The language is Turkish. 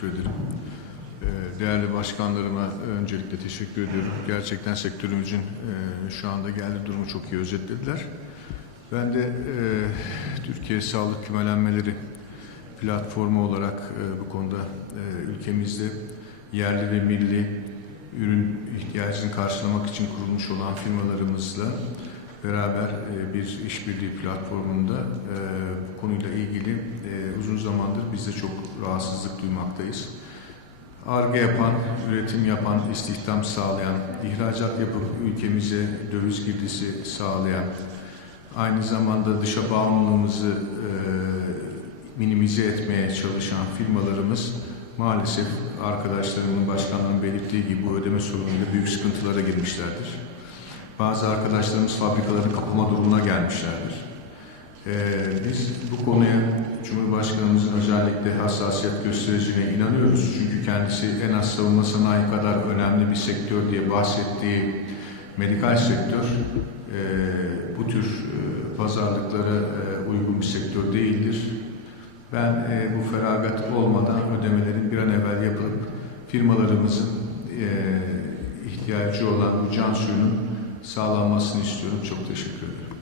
teşekkür ederim. Ee, Değerli başkanlarıma öncelikle teşekkür ediyorum. Gerçekten sektörümüzün e, şu anda geldiği durumu çok iyi özetlediler. Ben de e, Türkiye Sağlık Kümelenmeleri platformu olarak e, bu konuda ülkemizde yerli ve milli ürün ihtiyacını karşılamak için kurulmuş olan firmalarımızla beraber bir işbirliği platformunda zamandır biz de çok rahatsızlık duymaktayız. Arge yapan, üretim yapan, istihdam sağlayan, ihracat yapıp ülkemize döviz girdisi sağlayan, aynı zamanda dışa bağımlılığımızı e, minimize etmeye çalışan firmalarımız maalesef arkadaşlarımın, başkanların belirttiği gibi bu ödeme sorunuyla büyük sıkıntılara girmişlerdir. Bazı arkadaşlarımız fabrikaları kapama durumuna gelmişlerdir. Ee, biz bu konuya Cumhurbaşkanımızın özellikle hassasiyet göstereceğine inanıyoruz. Çünkü kendisi en az savunma sanayi kadar önemli bir sektör diye bahsettiği medikal sektör e, bu tür e, pazarlıklara e, uygun bir sektör değildir. Ben e, bu feragat olmadan ödemelerin bir an evvel yapılıp firmalarımızın e, ihtiyacı olan bu can suyunun sağlanmasını istiyorum. Çok teşekkür ederim.